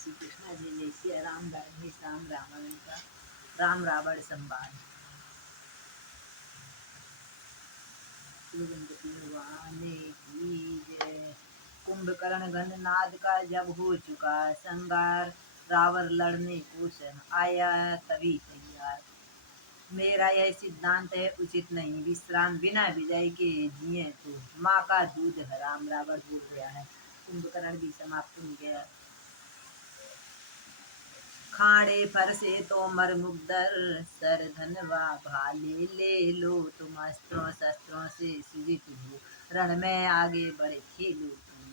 श्री कृष्ण जी ने सिया राम राम रावण का राम रावण संवाद। भगवान की जय। कुंभकर्ण गणनाद का जब हो चुका संगार, रावण लड़ने को सन आया तभी तैयार। मेरा यह सिद्धांत है उचित नहीं विश्राम, बिना विजय के जिए तो माँ का दूध हराम, रावण बोल गया है। कुंभकर्ण भी समाप्त हो गया। खाड़े फरसे तोमर मुगदर, सर धनवा भाले ले लो, तुम अस्त्रों शस्त्रों से सुजित हो, रण में आगे बढ़े खेलो तुम।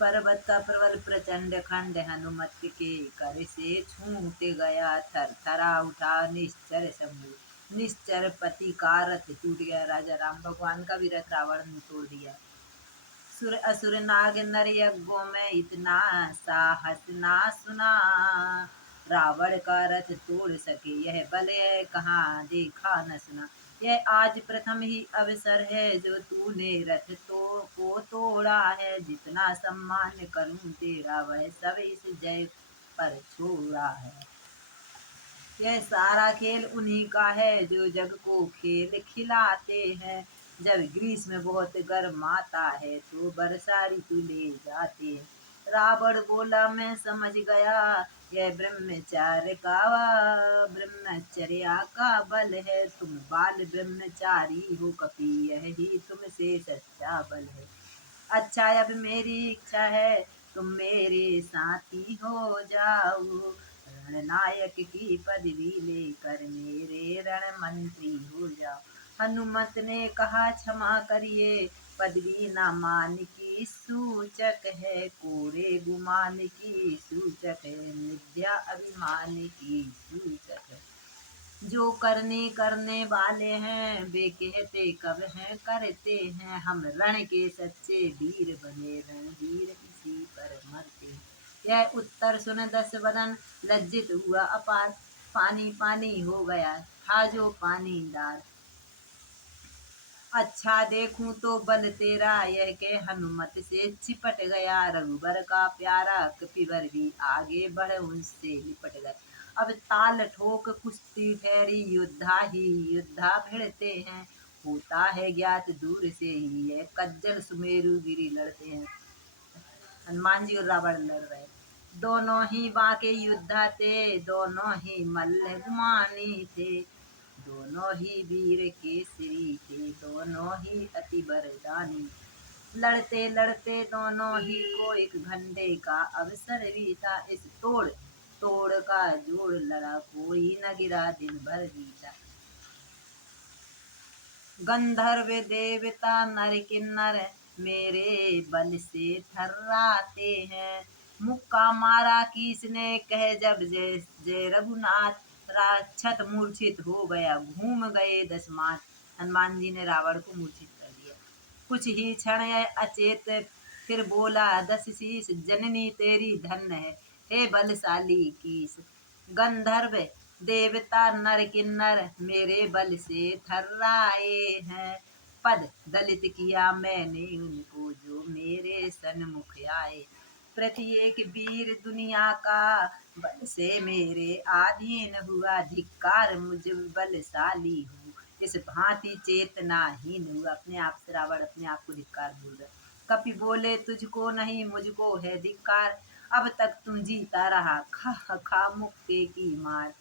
पर्वत का प्रबल प्रचंड खंड, हनुमत के कर से छूट गया, थर थरा उठा निश्चर समूह, निश्चर पति का रथ टूट गया। राजा राम भगवान का भी रथ रावण ने तोड़ दिया। सुर असुर नाग नर यज्ञों में इतना साहस ना सुना, रावण का रथ तोड़ सके यह बल है कहाँ देखा न सुना। यह आज प्रथम ही अवसर है जो तूने रथ को तोड़ा है, जितना सम्मान करूं तेरा वह सब इस जय पर छोड़ा है। यह सारा खेल उन्हीं का है जो जग को खेल खिलाते हैं, जब ग्रीष्म बहुत गर्म आता है तो वर्षा ऋतु ले जाते हैं। रावण बोला मैं समझ गया यह ब्रह्मचर्या का बल है, तुम बाल ब्रह्मचारी हो कपि यह ही तुमसे सच्चा बल है। अच्छा अब मेरी इच्छा है तुम मेरे साथी हो जाओ, रणनायक की पदवी लेकर मेरे रण मंत्री हो जाओ। हनुमत ने कहा क्षमा करिए, पदवी न मान की सूचक है, कोरे गुमान की सूचक है, मिथ्या अभिमान की सूचक है। जो करने वाले हैं वे कहते कब हैं करते हैं, हम रण के सच्चे वीर बने रणवीर इसी पर मरते। यह उत्तर सुन दस वदन लज्जित हुआ अपार, पानी पानी हो गया था जो पानी डार। अच्छा देखूं तो बल तेरा यह के हनुमत से चिपट गया, रघुबर का प्यारा कपिवर भी आगे बढ़ उनसे लिपट गए। अब ताल ठोक कुश्ती ठहरी युद्धा भिड़ते हैं, होता है ज्ञात दूर से ही यह कज्जल सुमेरु गिरी लड़ते हैं। हनुमान जी और रावण लड़ रहे, दोनों ही बाके योद्धा थे, दोनों ही मल्ल गुमानी थे, दोनों ही वीर केसरी थे, दोनों ही अति बरदानी। लड़ते लड़ते दोनों ही को एक घंटे का अवसर बीता, इस तोड़ तोड़ का जोड़ लड़ा कोई न गिरा दिन भर बीता। गंधर्व देवता नर किन्नर मेरे बल से थर्राते हैं, मुक्का मारा किसने कहे जब जय जय रघुनाथ, राक्षस मूर्छित हो गया घूम गए 10 मास। हनुमान जी ने रावण को मूर्छित कर दिया। कुछ ही क्षण अचेत फिर बोला 10 शीश जननी तेरी धन्य है, हे बलशाली कीस। गंधर्व देवता नर किन्नर मेरे बल से थर्राए हैं, पद दलित किया मैंने उनको जो मेरे सन्मुख आए। प्रत्येक वीर दुनिया का बल से मेरे अधीन हुआ, धिक्कार मुझ बलशाली हूँ इस भांति चेतनाहीन हुआ। अपने आप से रावण अपने आप को धिक्कार बोल रहा। कपि बोले तुझको नहीं मुझको है धिक्कार, अब तक तू जीता रहा खा खा मुक्के की मार।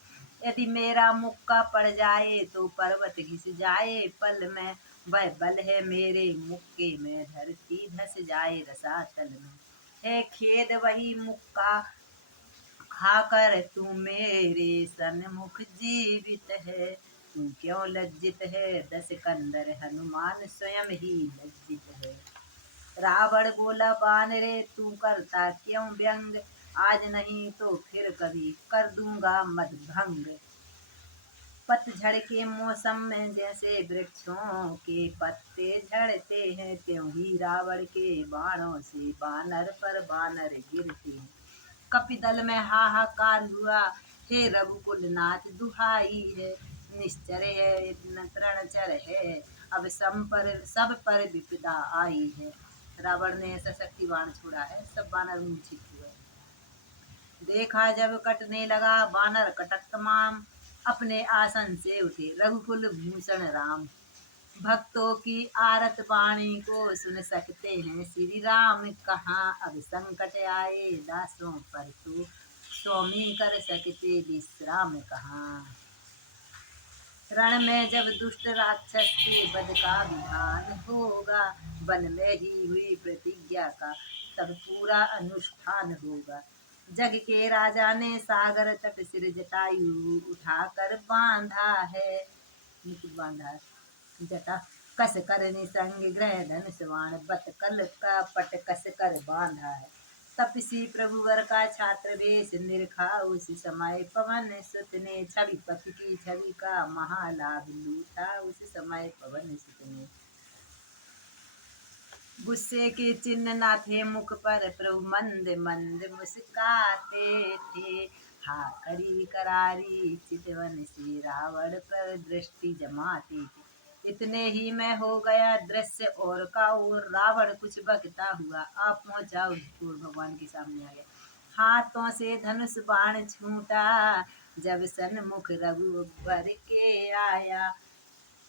यदि मेरा मुक्का पड़ जाए तो पर्वत घिस जाए पल में, वह बल है मेरे मुक्के में धरती धस जाए रसातल में। है खेद वही मुक्का खाकर तू मेरे सन्मुख जीवित है, तू क्यों लज्जित है 10 कंदर हनुमान स्वयं ही लज्जित है। रावण बोला बानरे तू करता क्यों व्यंग, आज नहीं तो फिर कभी कर दूंगा मद भंग। पतझड़ के मौसम में जैसे वृक्षों के पत्ते झड़ते हैं, त्यों ही रावण के बाणों से बानर पर बानर गिरते हैं। कपिदल में हाहाकार हुआ, हे रघुकुल नाथ दुहाई है, निश्चर है तृणचर है, अब सब पर विपदा आई है। रावण ने ऐसा शक्ति बाण छोड़ा है, सब बानर मूर्छित हुए। देखा जब कटने लगा बानर कटक तमाम, अपने आसन से उठे रघुकुल भूषण राम। भक्तों की आरत वाणी को सुन सकते हैं श्री राम, कहाँ अब संकट आए दासों पर तो स्वामी कर सकते विश्राम कहाँ। रण में जब दुष्ट राक्षस के वध का विधान होगा, वन में ही हुई प्रतिज्ञा का तब पूरा अनुष्ठान होगा। जग के राजा ने सागर तट सिर जटायु उठाकर बांधा है, मुकुट बांधा है जटा, कस कर निसंग ग्रह धनुष बाण बत कल का पट कस कर बांधा है। तपसी प्रभुवर का छात्र वेश निरखा उस समय, पवन सुत ने छवि पति की छवि का महालाभ लूटा उस समय पवन सुत ने। गुस्से के चिन्ह ना थे मुख पर, प्रभु मंद मंद मुस्काते थे। हा करी करारी चितवन से रावण पर दृष्टि जमाते थे। इतने ही में हो गया दृश्य और का और, रावण कुछ बकता हुआ आप पहुंचा उस ओर, भगवान के सामने आ गया। हाथों से धनुष बाण छूटा जब सन्मुख रघुवर के आया,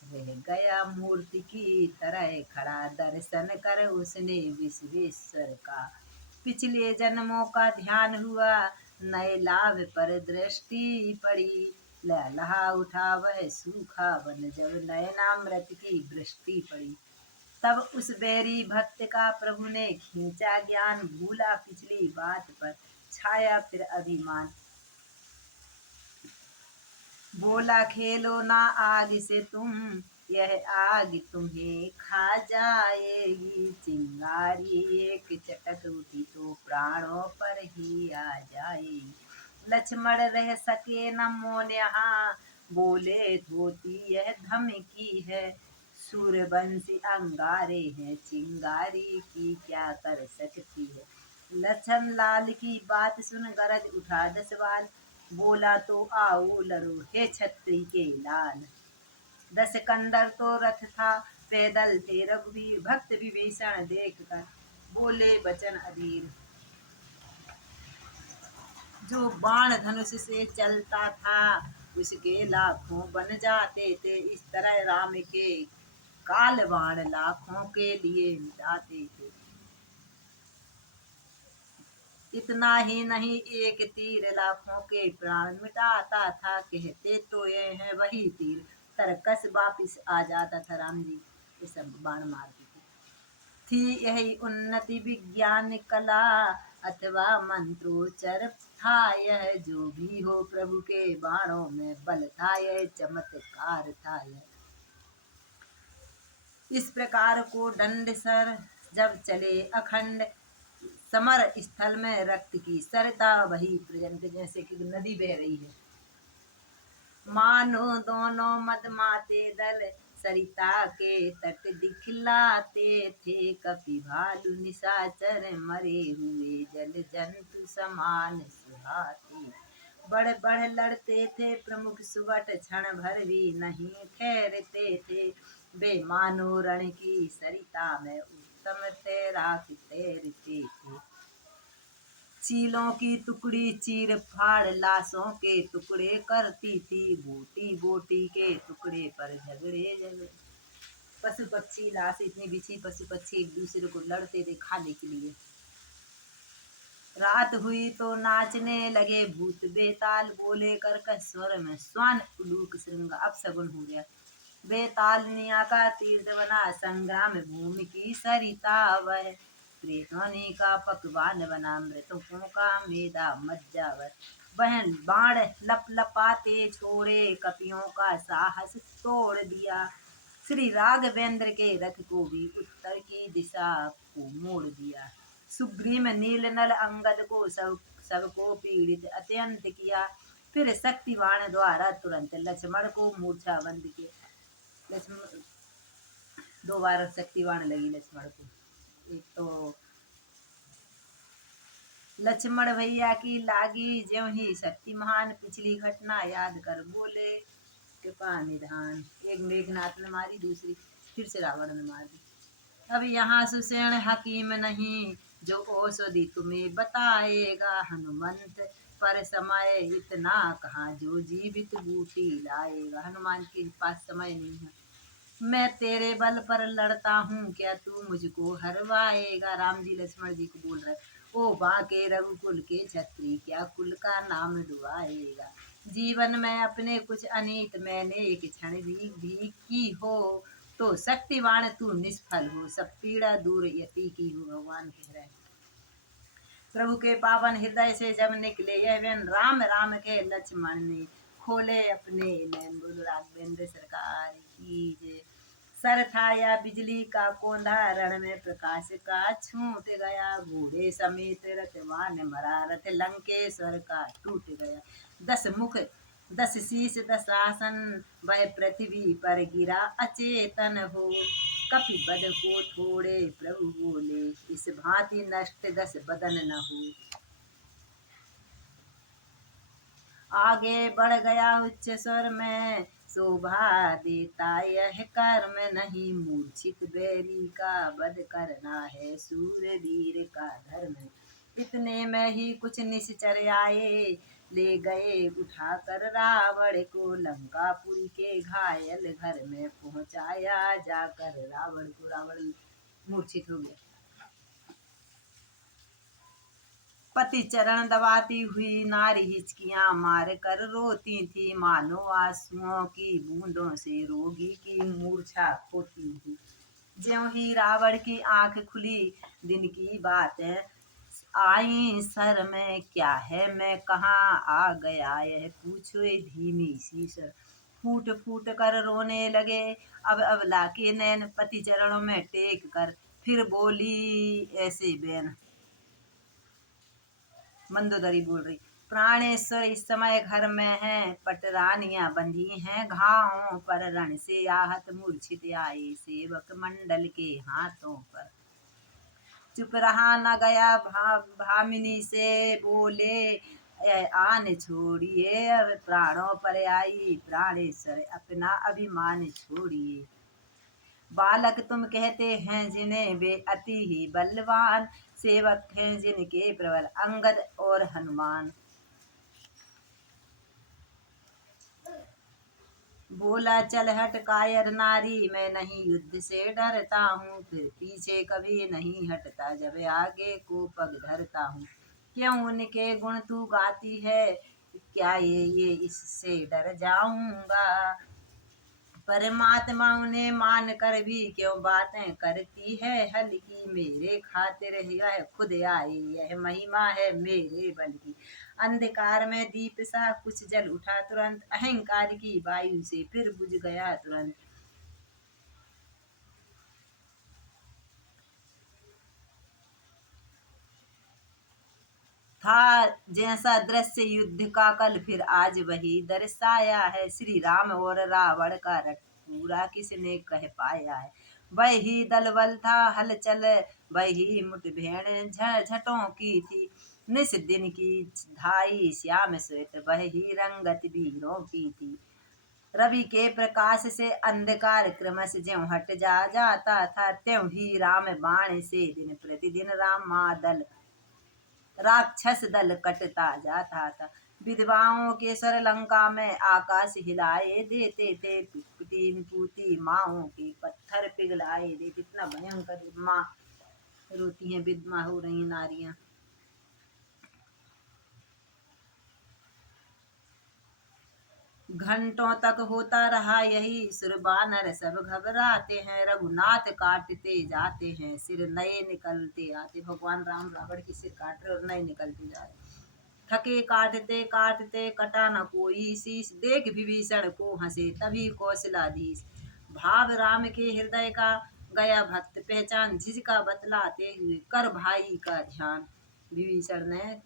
रह गया मूर्ति की तरह खड़ा दर्शन कर उसने विश्वेश्वर का। पिछले जन्मों का ध्यान हुआ नए लाभ पर दृष्टि पड़ी, लहलहा उठा वह सूखा वन जब नयनामृत की वृष्टि पड़ी। तब उस बैरी भक्त का प्रभु ने खींचा ज्ञान, भूला पिछली बात पर छाया फिर अभिमान। बोला खेलो ना आग से तुम, यह आग तुम्हें खा जाएगी। चिंगारी एक चटक उठी तो प्राणों पर ही आ जाएगी। लक्ष्मण रह सके न मौन यहाँ, बोले धोती यह धमकी है। सूर्यवंशी अंगारे हैं, चिंगारी की क्या कर सकती है। लछन लाल की बात सुन गरज उठा 10 बाल, बोला तो आओ लड़ो हे छत्री के लाल। 10 कंदर तो रथ था पैदल थे, रघुवीर भक्त विभीषण देख कर बोले वचन अधीर। जो बाण धनुष से चलता था उसके लाखों बन जाते थे, इस तरह राम के काल बाण लाखों के लिए मिटाते थे। इतना ही नहीं एक तीर लाखों के प्राण मिटाता था, कहते तो ये है वही तीर तरकस वापिस आ जाता था। राम जी ये सब बाण मारते थे। थी यही उन्नति विज्ञान कला अथवा मंत्रोच्चर था यह, जो भी हो प्रभु के बाणों में बल था यह, चमत्कार था यह। इस प्रकार को दंड सर जब चले अखंड, समर स्थल में रक्त की सरता वही पर्यंत, जैसे कि नदी बह रही है। मानो दोनों मदमाते दल सरिता के तट दिखलाते थे, कपि भालू निशाचर मरे हुए जल जंतु समान सुहाते। बढ़ बढ़ लड़ते थे प्रमुख सुबट, क्षण भर भी नहीं ठहरते थे। वे मानो रण की सरिता में उत्तम तैराक तैरते थे। चीलों की टुकड़ी चीर फाड़ लाशों के टुकड़े करती थी, बोटी बोटी के टुकड़े पर झगड़े झगड़े। पशु पक्षी लाश इतनी बिछी, पशु पक्षी एक दूसरे को लड़ते थे खाने के लिए। रात हुई तो नाचने लगे भूत बेताल, बोले कर्कश स्वर में श्वान उलूक श्रृंग, अब सगुन हो गया। बेतालनिया का तीर्थ बना संग्राम भूमि की सरिता वह, प्रेतोनी का पकवान बना मृतकों का मेदा मज्जावर। वह बाण लप लपाते छोड़े कपियों का साहस तोड़ दिया, श्री राघवेंद्र के रथ को भी उत्तर की दिशा को मोड़ दिया। सुग्रीव नील नल अंगद को सबको पीड़ित अत्यंत किया, फिर शक्तिवाण द्वारा तुरंत लक्ष्मण को मूर्छा बंद किया। लक्ष्मण 2 बार शक्तिवाण लगी लक्ष्मण को। एक तो लक्ष्मण भैया की लागी ज्यों ही शक्ति महान, पिछली घटना याद कर बोले कृपा निधान। एक मेघनाथ ने मारी, दूसरी फिर से रावण ने मार दी। अब यहाँ सुषेण हकीम नहीं जो औषधि तुम्हें बताएगा हनुमंत, पर समय इतना कहाँ जो जीवित बूटी लाएगा। हनुमान के पास समय नहीं है। मैं तेरे बल पर लड़ता हूँ, क्या तू मुझको हरवाएगा। राम जी लक्ष्मण जी को बोल रहे, ओ बाके रघुकुल के छत्री, क्या कुल का नाम डुबाएगा। जीवन में अपने कुछ अनीत मैंने एक क्षण भी की हो, तो शक्तिवान तू निष्फल हो, सब पीड़ा दूर यति की हो। भगवान कह रहे हैं, प्रभु के पावन हृदय से जब निकले यह बयान, राम राम के लक्ष्मण ने खोले अपने नैन। बोलो राघवेंद्र सरकार की जय। सर था या बिजली का कोंधा, रण में प्रकाश का छूट गया, घोड़े समेत रथवान मरा, रथ लंकेश्वर का टूट गया। 10 मुख 10 शीश 10 आसन, वह पृथ्वी पर गिरा अचेतन हो। कपि बद को थोड़े प्रभु बोले, इस भांति नष्ट 10 बदन न हो। आगे बढ़ गया उच्च स्वर में, शोभा देता यह कर्म नहीं, मूर्छित बैरी का वध करना है, सूरवीर का धर्म। इतने में ही कुछ निश्चर आए, ले गए उठाकर रावण को, लंकापुरी के घायल घर में पहुंचाया जाकर रावण को। रावण मूर्छित हो गया। पति चरण दबाती हुई नारी हिचकियां मार कर रोती थी, मानो आंसुओं की बूंदों से रोगी की मूर्छा होती थी। ज्यों ही रावण की आंख खुली, दिन की बातें आई सर में, क्या है मैं कहाँ आ गया यह पूछो धीमी सी सर। फूट फूट कर रोने लगे अब लाके नैन, पति चरणों में टेक कर फिर बोली ऐसे बैन। मंदोदरी बोल रही, प्राणेश्वर इस समय घर में है, पटरानियां बंधी हैं घावों पर, रण से आहत मूर्छित आए सेवक मंडल के हाथों पर। चुप रहा न गया भामिनी से बोले, आन छोड़िए अब प्राणों पर आई, प्राणेश्वर अपना अभिमान छोड़िए। बालक तुम कहते हैं जिन्हें वे अति ही बलवान, सेवक हैं जिनके प्रबल अंगद और हनुमान। बोला चल हट कायर नारी, मैं नहीं युद्ध से डरता हूँ, फिर पीछे कभी नहीं हटता, जब आगे को पग धरता हूँ। क्यों उनके गुण तू गाती है, क्या ये इससे डर जाऊंगा। परमात्मा उन्हें मान कर भी क्यों बातें करती है हल्की, मेरे खातिर यह खुद आई, यह महिमा है मेरे बल की। अंधकार में दीप सा कुछ जल उठा तुरंत, अहंकार की वायु से फिर बुझ गया तुरंत। था जैसा दृश्य युद्ध का कल, फिर आज वही दर्शाया है, श्री राम और रावण का रट पूरा किसने कह पाया है। वही दल बल था हलचल, वही मुठभेड़ झटों की थी, निस दिन की धाई श्याम श्वेत, वही रंगत वीरों की थी। रवि के प्रकाश से अंधकार क्रमश ज्यों हट जाता था, त्यों ही राम बाण से दिन प्रतिदिन रामा दल राक्षस दल कटता जाता था। विधवाओं के स्वर लंका में आकाश हिलाए देते थे, पिटी पूती माओं के पत्थर पिघलाए देते। इतना भयंकर माँ रोती हैं, विधवा हो रही नारियां। घंटों तक होता रहा यही, सुर बानर सब घबराते हैं, रघुनाथ काटते जाते हैं सिर, नए निकलते आते। भगवान राम रावण की सिर काट रहे और नए निकलते जा रहे। थके काटते काटते कटा न कोई शीश, देख विभीषण को हंसे तभी कौशलाधीश। भाव राम के हृदय का गया भक्त पहचान, झिझका बतलाते हुए कर भाई का ध्यान। विभीषण ने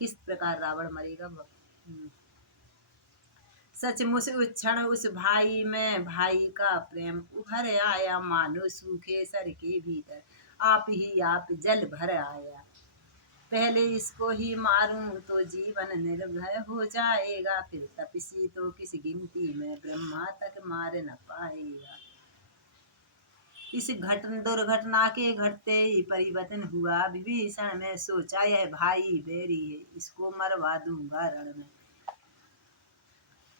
किस प्रकार रावण मरेगा। सचमुच उस क्षण उस भाई में भाई का प्रेम उभर आया, मानो सूखे सर के भीतर आप ही आप जल भर आया। पहले इसको ही मारूं तो जीवन निर्भय हो जाएगा, फिर तपसी तो किस गिनती में ब्रह्मा तक मार न पाएगा। इस दुर्घटना के घटते ही परिवर्तन हुआ। विभीषण में सोचा यह भाई बैरी है, इसको मरवा दूंगा रण में।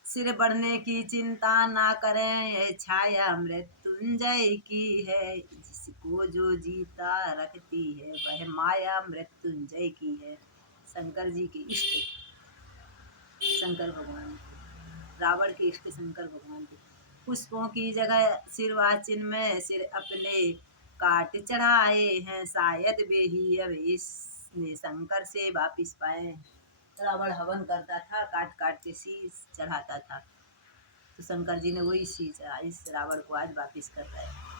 सिर बढ़ने की चिंता ना करें, यह छाया मृत्युंजय की है। जिसको जो जीता रखती है, वह माया मृत्युंजय की है। शंकर जी के इष्ट, शंकर भगवान, रावण के इष्ट शंकर भगवान के। पुष्पों की जगह सिरवा चिन्ह में सिर अपने काट चढ़ाए हैं, शायद वे ही अब इसने शंकर से वापिस पाए। रावण हवन करता था, काट काट के शीश चढ़ाता था, तो शंकर जी ने वही शीश इस रावण को आज वापिस कर रहे हैं।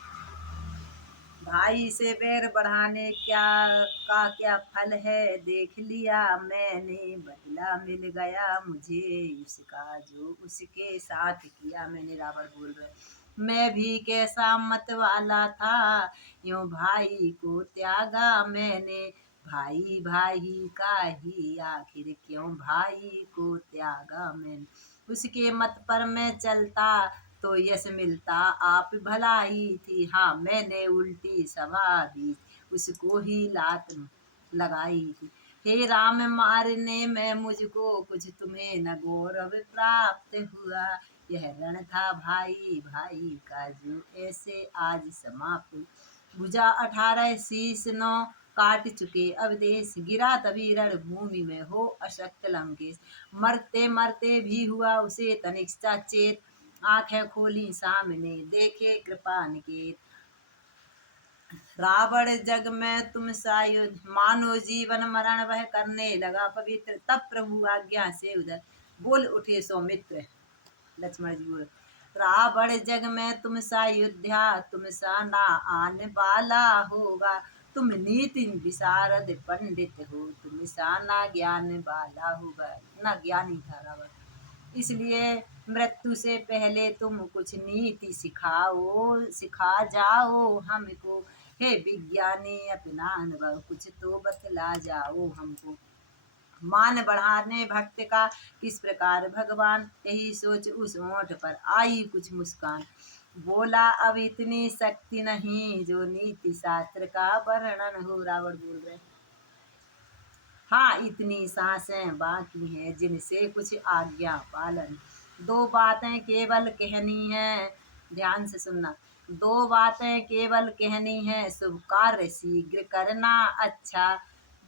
भाई से बैर बढ़ाने का क्या फल है, देख लिया मैंने, बदला मिल गया मुझे उसका, जो उसके साथ किया मैंने। रावण बोल रहे मैं भी कैसा मत वाला था, यूं भाई को त्यागा मैंने। भाई भाई का ही आखिर क्यों भाई को त्यागा मैंने। उसके मत पर मैं चलता तो यश मिलता, आप भलाई थी, हाँ मैंने उल्टी सभा दी, उसको ही लात लगाई थी। हे राम मारने में मुझको कुछ तुम्हें न गौरव प्राप्त हुआ। यह रण था भाई भाई का, जो ऐसे आज समाप्त। भुजा 18 शीश 9 काट चुके अब देश, गिरा तभी रण भूमि में हो अशक्त लंकेश। मरते मरते भी हुआ उसे तनिक सा चेत, आंखें खोली सामने देखे कृपा निकेत। रावण जग में तुम सा युद्ध, मानो जीवन मरण वह करने लगा पवित्र। तब प्रभु आज्ञा से उधर बोल उठे सौमित्र। लक्ष्मण जी बोले रावण जग में तुम सा युद्धा, तुम सा ना आने वाला होगा। तुम नीति विशारद पंडित हो, तुम सा ना ज्ञान वाला होगा। ना ज्ञानी था रावण, इसलिए मृत्यु से पहले तुम कुछ नीति सिखा जाओ हमको। हे विज्ञानी अपना अनुभव कुछ तो बतला जाओ हमको। मान बढ़ाने भक्त का किस प्रकार भगवान, यही सोच उस ओंठ पर आई कुछ मुस्कान। बोला अब इतनी शक्ति नहीं, जो नीति शास्त्र का वर्णन हो। रावण बोल रहे हाँ इतनी सांसें बाकी हैं, जिनसे कुछ आज्ञा पालन। दो बातें केवल कहनी है, ध्यान से सुनना। दो बातें केवल कहनी है, शुभ कार्य शीघ्र करना अच्छा।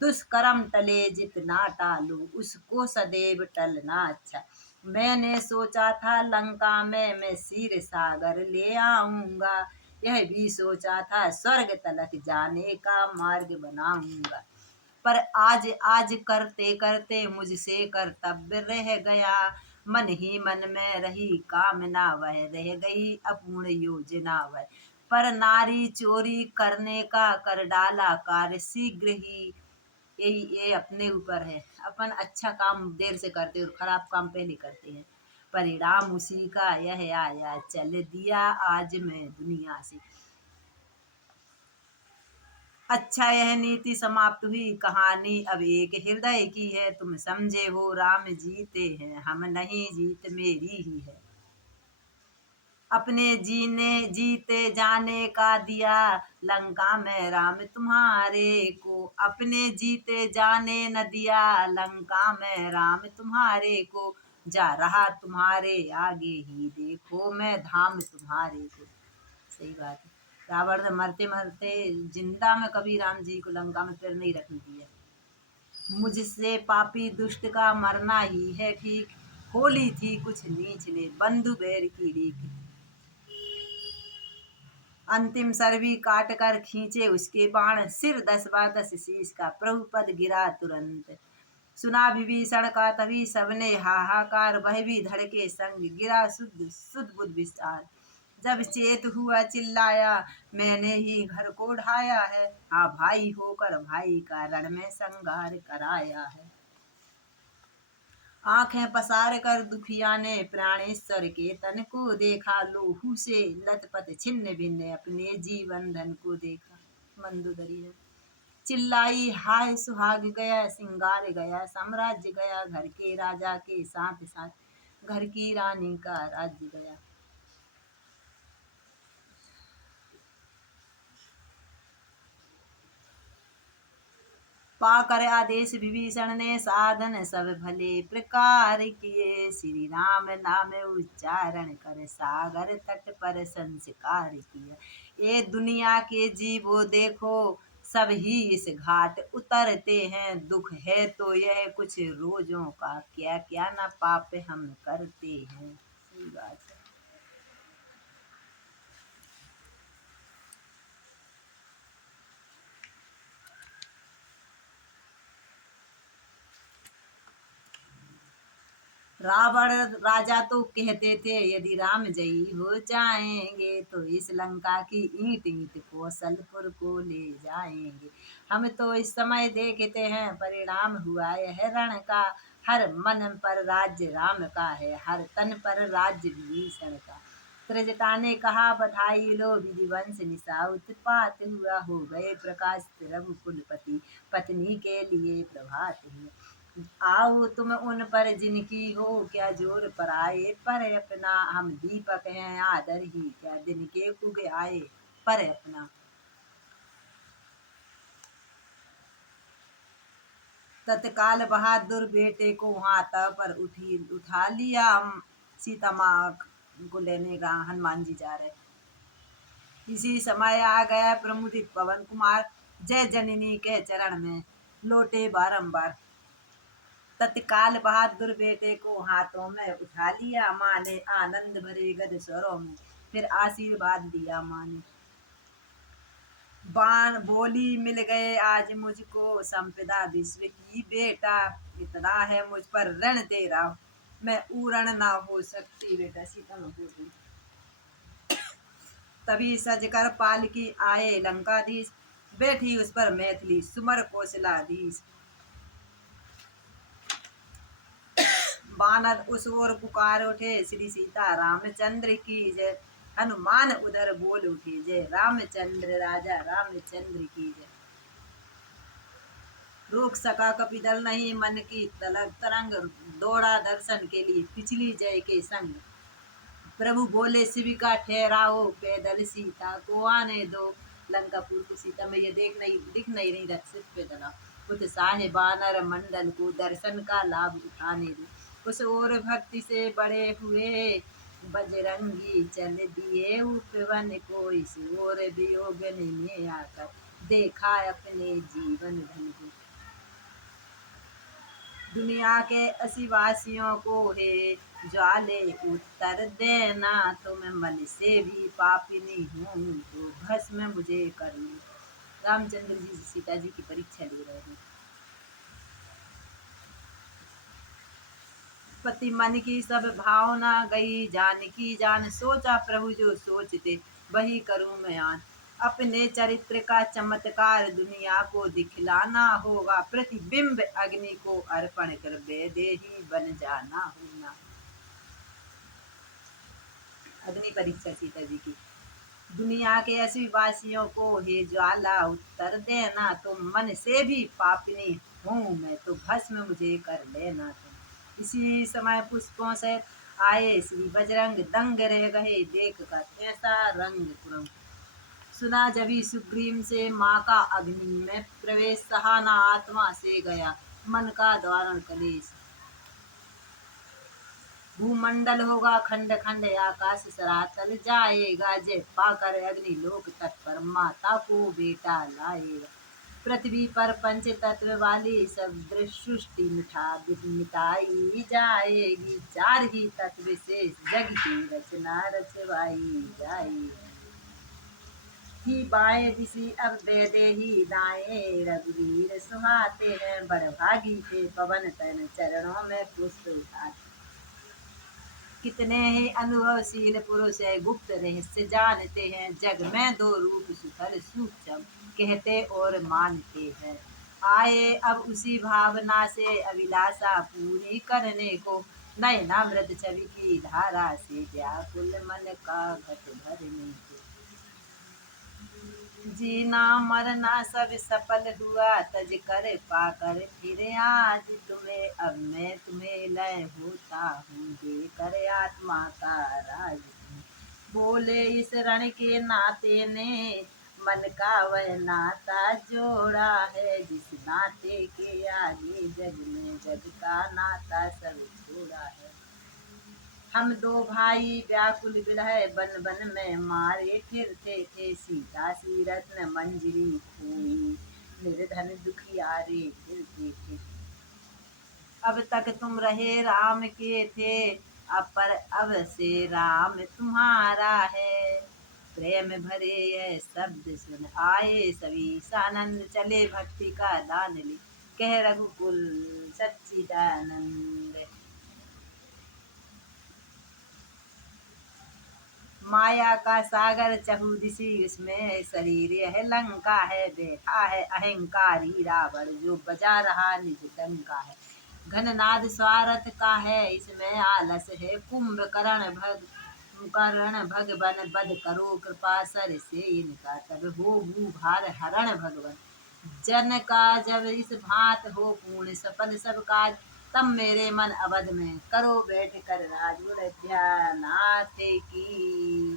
दुष्कर्म टले जितना टालो, उसको सदैव टलना अच्छा। मैंने सोचा था लंका में मैं क्षीर सागर ले आऊंगा, यह भी सोचा था स्वर्ग तलक जाने का मार्ग बनाऊंगा। पर आज आज करते करते मुझसे कर्तव्य रह गया। मन ही मन में रही कामना, वह रह गई अपूर्ण योजना वह। पर नारी चोरी करने का कर डाला कार्य शीघ्र ही। ये अपने ऊपर है, अपन अच्छा काम देर से करते और खराब काम पहले करते हैं, परिणाम उसी का यह आया। चल दिया आज मैं दुनिया से। अच्छा यह नीति समाप्त हुई कहानी अब एक हृदय की है। तुम समझे हो राम जीते हैं, हम नहीं जीत मेरी ही है। अपने जीने जीते जाने का दिया लंका में राम तुम्हारे को। अपने जीते जाने न दिया लंका में राम तुम्हारे को। जा रहा तुम्हारे आगे ही देखो मैं धाम तुम्हारे को। सही बात है, रावण ने मरते मरते जिंदा में कभी राम जी को लंका में पैर नहीं रखने दिया। मुझसे पापी दुष्ट का मरना ही है ठीक, खोली थी कुछ नीच ने बंधु बैर की रीख। अंतिम सरवी काट कर खींचे उसके बाण, सिर 10 बार 10 शीश का प्रभुपद गिरा तुरंत। सुना विभीषण का तभी सबने हाहाकार, वह भी धड़के संग गिरा शुद्ध शुद्ध बुद्ध विस्तार। जब चेत हुआ चिल्लाया मैंने ही घर को ढाया है, हाँ भाई होकर भाई का रण में संगार कराया है। आंखें पसार कर दुखिया ने प्राणेश्वर के तन को देखा, लोहू से लथपथ छिन्न भिन्न अपने जीवन धन को देखा। मंदोदरी है चिल्लाई हाय सुहाग गया सिंगार गया, साम्राज्य गया घर के राजा के साथ साथ घर की रानी का राज्य गया। पाकर आदेश विभीषण ने साधन सब भले प्रकार किए। श्री राम नाम उच्चारण कर सागर तट पर संस्कार किया। ये दुनिया के जीवो देखो सब ही इस घाट उतरते हैं। दुख है तो यह कुछ रोजों का, क्या क्या ना पाप हम करते हैं। सही बात है। रावण राजा तो कहते थे यदि राम जयी हो जाएंगे तो इस लंका की ईंट ईंट कौशलपुर को ले जाएंगे। हम तो इस समय देखते हैं परिणाम हुआ यह रण का। हर मन पर राज्य राम का है, हर तन पर राज्य विभीषण का। त्रिजटा ने कहा बधाई लो विधिवंश निशा उत्पात हुआ। हो गए प्रकाश रघुकुलपति, पत्नी के लिए प्रभात हुआ। आओ तुम उन पर जिनकी हो क्या जोर पर आए। पर अपना हम दीपक हैं आदर ही क्या, दिन के उग आए पर अपना। तत्काल बहादुर बेटे को हाथ पर उठा लिया। सीता माँ को लेने का हनुमान जी जा रहे। इसी समय आ गया प्रमुदित पवन कुमार, जय जननी के चरण में लौटे बारंबार। तत्काल बहादुर बेटे को हाथों में उठा लिया। माँ ने आनंद भरे गद स्वरों में फिर आशीर्वाद दिया। माँ ने बाण बोली मिल गए आज मुझको संपदा विश्व की बेटा। इतना है मुझ पर ऋण तेरा, मैं उरण ना हो सकती बेटा। सीता माँ बोली। तभी सजकर पालकी आए लंकाधीश, बैठी उस पर मैथिली सुमर कौशलाधीश। बानर उस ओर पुकार उठे श्री सीता रामचंद्र की जय। हनुमान उधर बोल उठे जय रामचंद्र राजा रामचंद्र की जय। रोक सका कपिदल नहीं मन की तलक तरंग, दौड़ा दर्शन के लिए पिछली जय के संग। प्रभु बोले शिव का ठहराओ पैदल सीता को आने दो। लंकापुर को सीता में ये दिख नहीं रही रक्षित पैदल। उत्साह बानर मंडल को दर्शन का लाभ उठाने दो। उस ओर भक्ति से बड़े हुए बजरंगी चल दिए उपवन को। इस ओर वियोग में आकर देखा अपने जीवन धन को। दुनिया के 80 वासियों को हे ज्वाले उत्तर देना। तो मैं मन से भी पापिनी हूँ तो भस्म मुझे कर लो। रामचंद्र जी सीता जी की परीक्षा ले रहे हैं। पति मन की सब भावना गई जान की जान। सोचा प्रभु जो सोचते वही करूँ मैं आन। अपने चरित्र का चमत्कार दुनिया को दिखलाना होगा। प्रतिबिंब अग्नि को अर्पण कर वैदेही बन जाना होना। अग्नि परीक्षा सीता जी की। दुनिया के 80 वासियों को हे ज्वाला उत्तर देना। तो मन से भी पापिनी हूँ मैं तो भस्म मुझे कर लेना तुम। इसी समय पुष्पों से आए श्री बजरंग, दंग रह गए देख कर कैसा रंग तुरंग। सुना जभी सुग्रीव से माँ का अग्नि में प्रवेश। सहाना आत्मा से गया मन का द्वारण कलेश। भूमंडल होगा खंड खंड आकाश सरातल जाएगा। जय पाकर अग्नि लोक तत्पर माता को बेटा लाएगा। पृथ्वी पर पंच तत्व वाली सब सृष्टि मिटाई जाएगी। चार ही तत्व से जग की रचना रचवाई जाएगी। ही बाएं दिशी अब वैदेही दाएं रघुवीर सुहाते हैं। बड़भागी थे पवन तन चरणों में पुष्प उठाते। कितने ही अनुभवशील पुरुष है गुप्त रहस्य जानते हैं। जग में दो रूप सुखल सूक्ष्म कहते और मानते हैं। आए अब उसी भावना से अभिलाषा पूरी करने को। नयनामृत छवि की धारा से व्याकुल मन का घट भरने को। जीना मरना सब सफल हुआ तज कर पाकर फिर आज तुम्हें। अब मैं तुम्हें लय होता हूँ देकर आत्मा का राज। बोले इस रण के नाते ने मन का वह नाता जोड़ा है, जिस नाते के आगे जग में जग का नाता सब छोड़ा है। हम दो भाई व्याकुल विरह बन बन में मारे फिरते थे, सीता सी रत्न मंजरी खोई निर्धन दुखियारे फिरते थे। अब तक तुम रहे राम के थे, अब पर अब से राम तुम्हारा है। प्रेम भरे यह शब्द सुन आए सभी, सानंद चले भक्ति का दान ले, कह रघुकुल सच्चिदानंद। माया का सागर चहुदिशी, उसमें शरीर है लंका है, बैठा है अहंकारी रावण, जो बजा रहा निज डंका है। घननाद स्वार्थ का है, इसमें आलस है, कुंभकर्ण भगवन बध करो कृपा सर से इनका, तब हो भूभार हरण भगवन। जन का जब इस भांत हो पूर्ण सफल सब काज, तब मेरे मन अवध में करो बैठ कर राज। बोले ध्यानाथ की